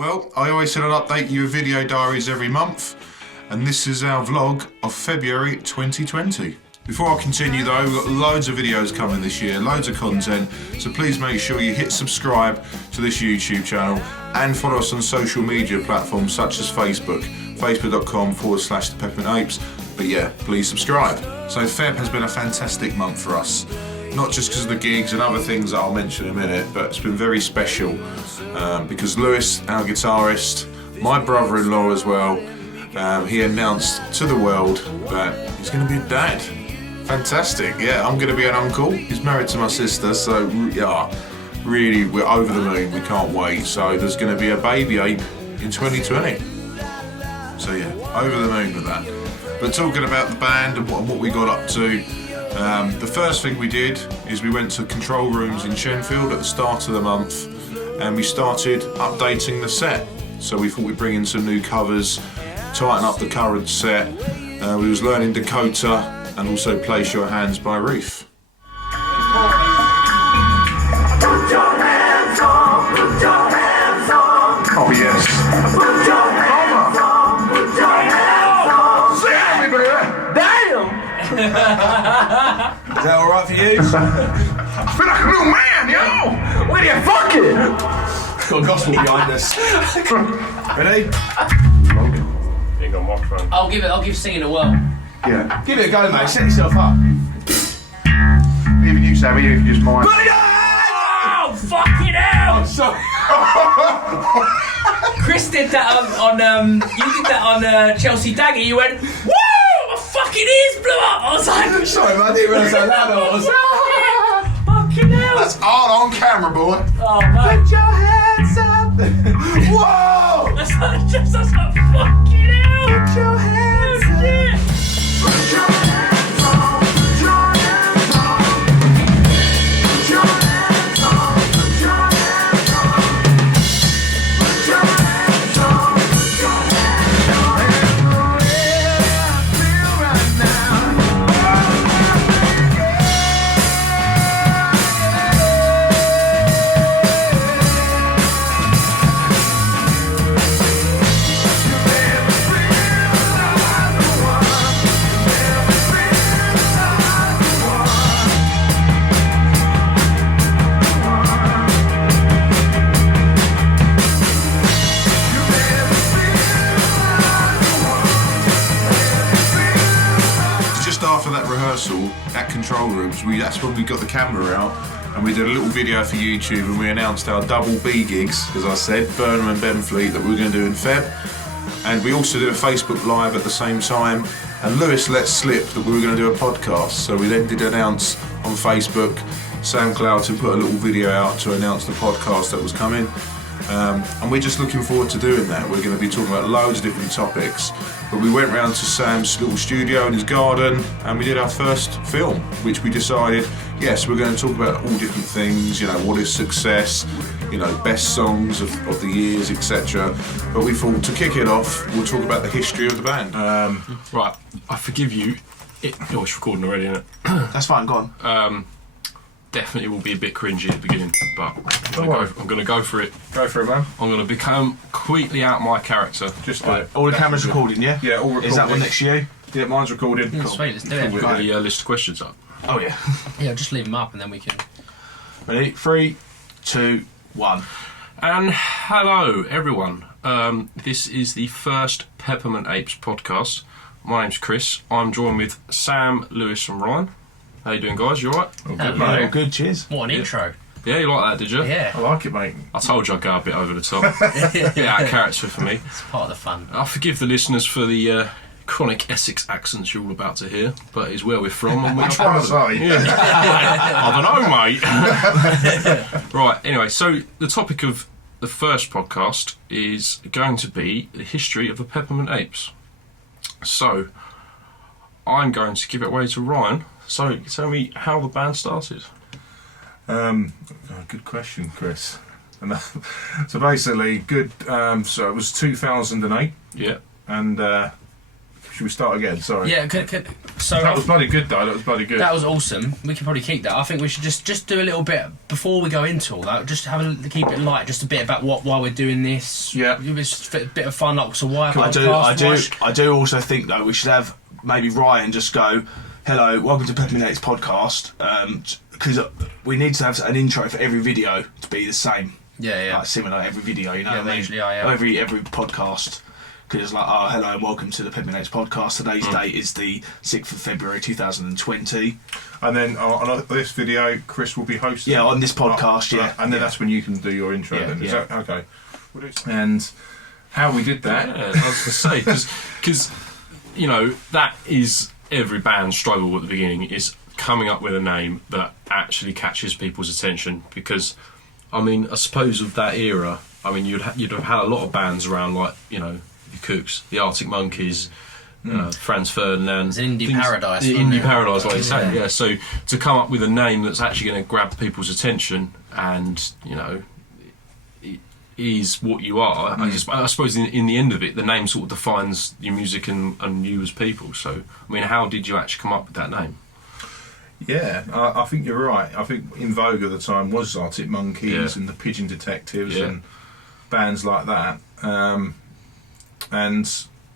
Well, I always said I'd update you with video diaries every month, and this is our vlog of February 2020. Before I continue though, we've got loads of videos coming this year, loads of content, so please make sure you hit subscribe to this YouTube channel and follow us on social media platforms such as Facebook, facebook.com/the Peppermint Apes. But yeah, please subscribe. So Feb has been a fantastic month for us. Not just because of the gigs and other things that I'll mention in a minute, but it's been very special because Lewis, our guitarist, my brother-in-law as well, he announced to the world that he's going to be a dad. Fantastic, yeah, I'm going to be an uncle. He's married to my sister, so yeah, really, we're over the moon, we can't wait. So there's going to be a baby ape in 2020. So yeah, over the moon with that. But talking about the band and what we got up to, the first thing we did is we went to control rooms in Shenfield at the start of the month and we started updating the set. So we thought we'd bring in some new covers, tighten up the current set. We was learning Dakota and also Place Your Hands by Reef. Put your hands on, put your hands on. Oh yes. Put your hands on, put your hands on. Say it, baby. Damn! Is that alright for you? I feel like a little man, yo! Where you fucking? Got gospel behind us. Ready? Ain't got microphone. I'll give singing a whirl. Yeah. Give it a go, mate. Set yourself up. Even you, Sammy, you can just mind. Oh, fucking hell! Sorry. Chris did that on you did that on Chelsea Dagger. You went, woo! My fucking ears blew up. I was like, Sorry, man. I didn't realise how loud I was. fucking hell! That's all on camera, boy. Oh man, Put your hands up. Whoa! that's like fucking hell! Put your hands up. Shit. Put your hands on, put your hands on. Put your hands on, put your hands on. Put your hands on, put your hands on. I feel right now. Just after that rehearsal at control rooms, that's when we got the camera out and we did a little video for YouTube and we announced our double B gigs, as I said, Burnham and Benfleet, that we were going to do in Feb. And we also did a Facebook Live at the same time, and Lewis let slip that we were going to do a podcast, so we then did announce on Facebook, SoundCloud, to put a little video out to announce the podcast that was coming. And we're just looking forward to doing that. We're going to be talking about loads of different topics. But we went round to Sam's little studio in his garden and we did our first film, which we decided, yes, we're going to talk about all different things, you know, what is success, you know, best songs of the years, etc. But we thought to kick it off, we'll talk about the history of the band. Right, I forgive you. It's recording already, isn't it? That's fine, go on. Definitely will be a bit cringy at the beginning, but I'm going to go for it. Go for it, man. I'm going to become completely out my character. Just Right. All the cameras recording, yeah? Yeah, all recording. Is that one next to you? Yeah, mine's recording. Yeah, sweet, let's do it. With the list of questions up. Oh, yeah. Yeah, just leave them up and then we can. Ready? 3, 2, 1. And hello, everyone. This is the first Peppermint Apes podcast. My name's Chris. I'm joined with Sam, Lewis, and Ryan. How you doing, guys? You alright? All Hello. good, mate. Oh, good, cheers. What an intro. Yeah, you like that, did you? Yeah, I like it, mate. I told you I'd go a bit over the top. Yeah, out of character for me. it's part of the fun. I forgive the listeners for the chronic Essex accents you're all about to hear, but it's where we're from and we're proud of it. Yeah. I don't know, mate. Right, anyway, so the topic of the first podcast is going to be the history of the Peppermint Apes. So, I'm going to give it away to Ryan. So, tell me how the band started. Good question, Chris. So basically, so it was 2008, Yeah. and Should we start again? Sorry. Yeah, so That was bloody good though. That was bloody good. that was awesome. We could probably keep that. I think we should just do a little bit before we go into all that. Just keep it light. Just a bit about why we're doing this. Yeah. It's a bit of fun. Like, so why? I do also think though we should have maybe Ryan just go, hello, welcome to Peppermint Apes podcast, because we need to have an intro for every video to be the same. Yeah. Like similar every video, you know Yeah, what I mean? usually are, yeah. Every podcast. Because it's like, oh, hello and welcome to the Peppermint Apes podcast. Today's date is the 6th of February 2020. And then on this video, Chris will be hosting. Yeah, on this podcast, yeah. And then that's when you can do your intro. Yeah, then. Is yeah. that okay? And how we did that? Yeah, I was going to say, because you know, that is every band's struggle at the beginning, is coming up with a name that actually catches people's attention. Because, I mean, I suppose of that era, I mean, you'd have had a lot of bands around, like, you know, the Kooks, the Arctic Monkeys, Franz Ferdinand. It's an indie paradise. The wasn't indie it? paradise, like you say. Yeah. So to come up with a name that's actually going to grab people's attention, and you know, it is what you are. I suppose in the end of it, the name sort of defines your music and you as people. So I mean, how did you actually come up with that name? Yeah, I think you're right. I think in vogue at the time was Arctic Monkeys and the Pigeon Detectives and bands like that. And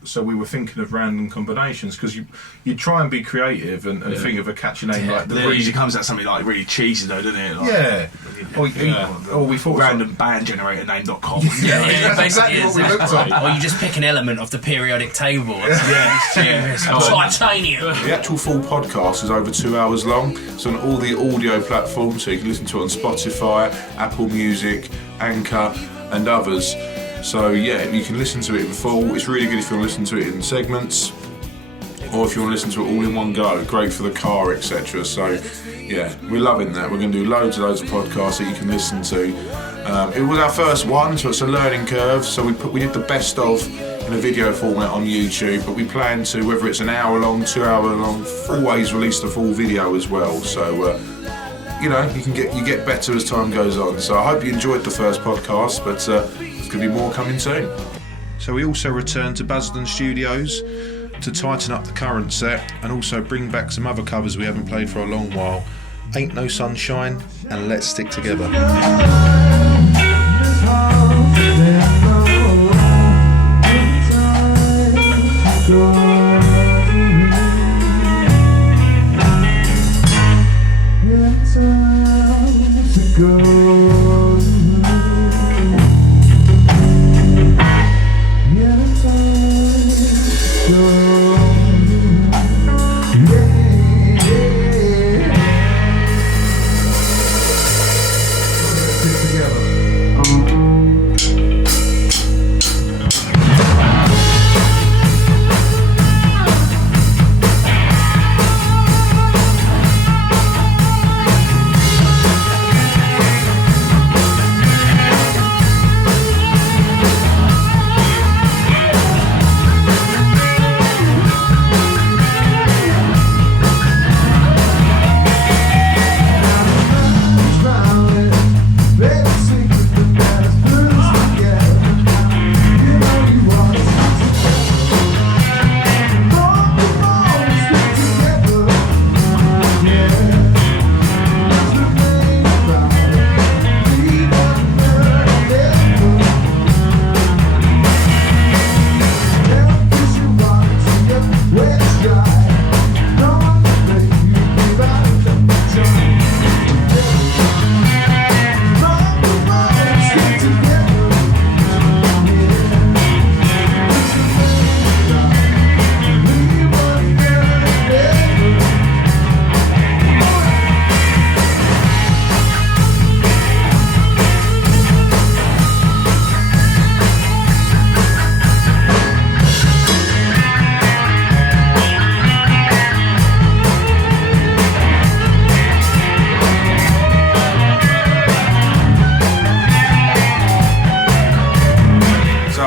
so we were thinking of random combinations, because you try and be creative and think of a catchy name like the Then it usually comes out something like really cheesy though, doesn't it? Like, Or we thought randombandgeneratername.com. Yeah, That's exactly what we looked at. Or you just pick an element of the periodic table. Yeah. Titanium. The actual full podcast is over 2 hours long. It's on all the audio platforms, so you can listen to it on Spotify, Apple Music, Anchor, and others. So yeah, you can listen to it in full. It's really good if you want to listen to it in segments, or if you want to listen to it all in one go. Great for the car, etc. So yeah, we're loving that. We're going to do loads of podcasts that you can listen to. It was our first one, so it's a learning curve. So we did the best of in a video format on YouTube, but we plan to, whether it's an hour long, 2 hour long, always release the full video as well. So you know, you get better as time goes on. So I hope you enjoyed the first podcast, but there's going to be more coming soon. So we also returned to Basildon Studios to tighten up the current set and also bring back some other covers we haven't played for a long while. Ain't No Sunshine and Let's Stick Together.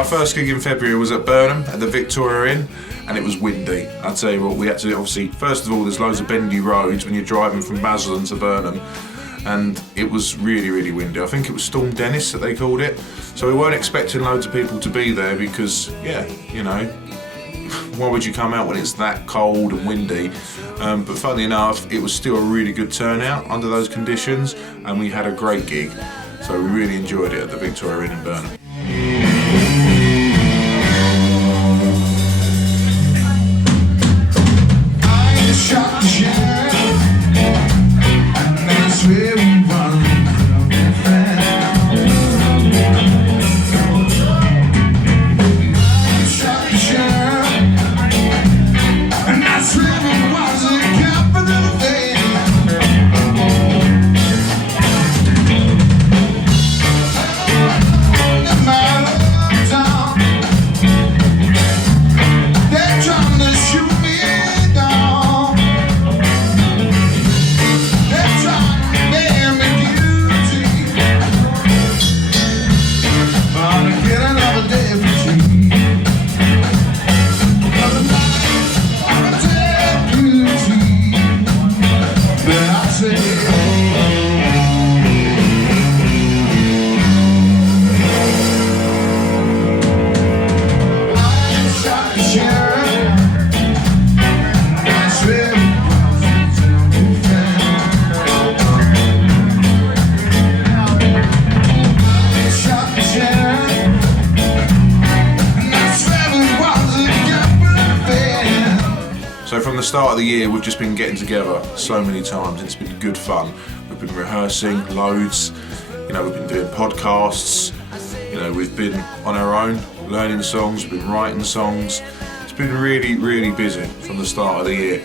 First gig in February was at Burnham at the Victoria Inn, and it was windy. I'd tell you what, we had to obviously, first of all, there's loads of bendy roads when you're driving from Basildon to Burnham, and it was really, really windy. I think it was Storm Dennis that they called it, so we weren't expecting loads of people to be there because, yeah, you know, why would you come out when it's that cold and windy? But funnily enough, it was still a really good turnout under those conditions, and we had a great gig. So we really enjoyed it at the Victoria Inn in Burnham. Shot the sheriff, and that's where we run. Shot the sheriff, and that's where we was the capital of in my hometown, they're trying to shoot me down. They're trying to ban me guilty, gonna get another deputy. Another night, I'm a deputy, but I say. Shot the sheriff, that's where we was until we shot the sheriff, and that's where we was the capital. So from the start of the year, we've just been getting together so many times. It's been good fun. We've been rehearsing loads. You know, we've been doing podcasts. You know, we've been on our own, learning songs. We've been writing songs. It's been really, really busy from the start of the year.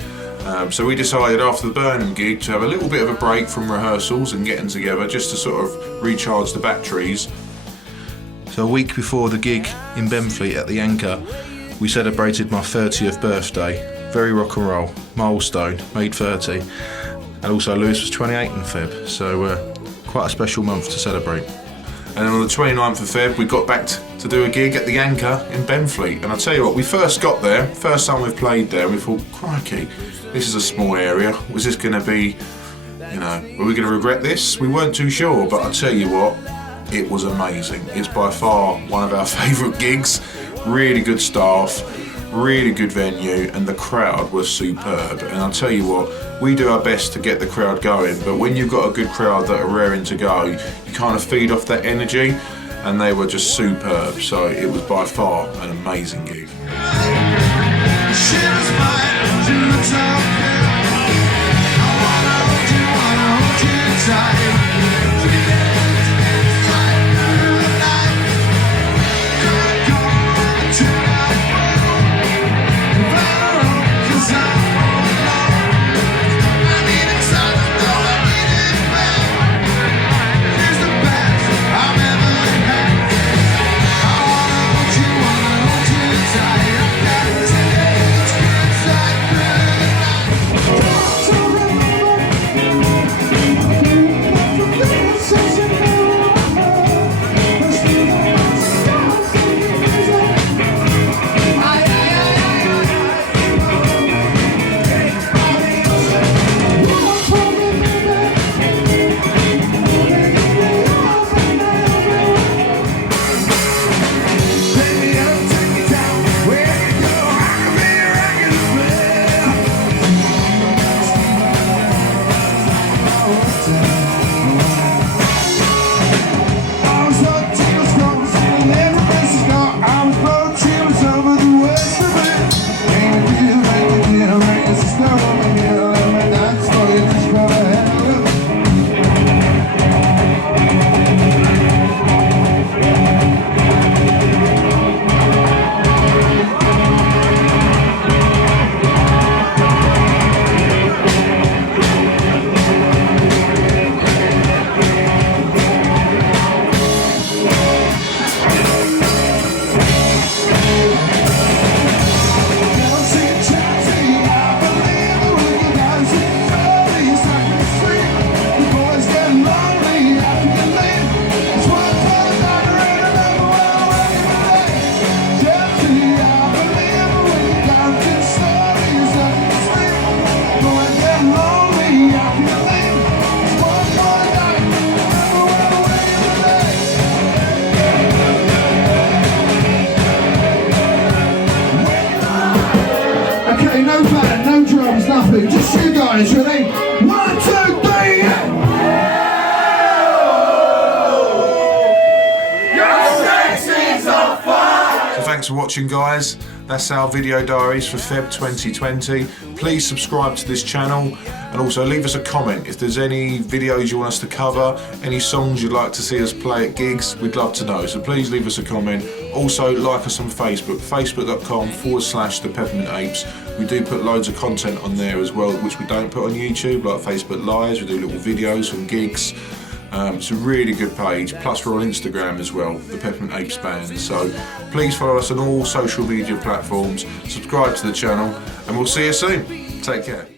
So we decided after the Burnham gig to have a little bit of a break from rehearsals and getting together just to sort of recharge the batteries. So a week before the gig in Benfleet at the Anchor, we celebrated my 30th birthday. Very rock and roll, milestone, made 30. And also Lewis was 28 in Feb, so quite a special month to celebrate. And then on the 29th of Feb, we got back to do a gig at the Anchor in Benfleet. And I'll tell you what, we first got there, first time we've played there, we thought, crikey, this is a small area. Was this going to be, you know, were we going to regret this? We weren't too sure, but I'll tell you what, it was amazing. It's by far one of our favourite gigs. Really good staff, really good venue, and the crowd was superb. And I'll tell you what, we do our best to get the crowd going, but when you've got a good crowd that are raring to go, you kind of feed off that energy, and they were just superb. So it was by far an amazing gig. She was mine, you were talking. I wanna hold you tight. Through the night, gonna go tonight. Better on, 'cause I'm all alone. I need it time, though I need it back. Here's the best I've ever had. I wanna hold you tight. I gotta take it inside through the night. guys, ready? 1, 2, 3, So thanks for watching, guys. That's our video diaries for Feb 2020. Please subscribe to this channel and also leave us a comment if there's any videos you want us to cover, any songs you'd like to see us play at gigs. We'd love to know, so please leave us a comment. Also like us on Facebook, facebook.com/the Peppermint Apes. We do put loads of content on there as well, which we don't put on YouTube, like Facebook Lives. We do little videos from gigs. It's a really good page. Plus we're on Instagram as well, the Peppermint Apes Band. So please follow us on all social media platforms, subscribe to the channel, and we'll see you soon. Take care.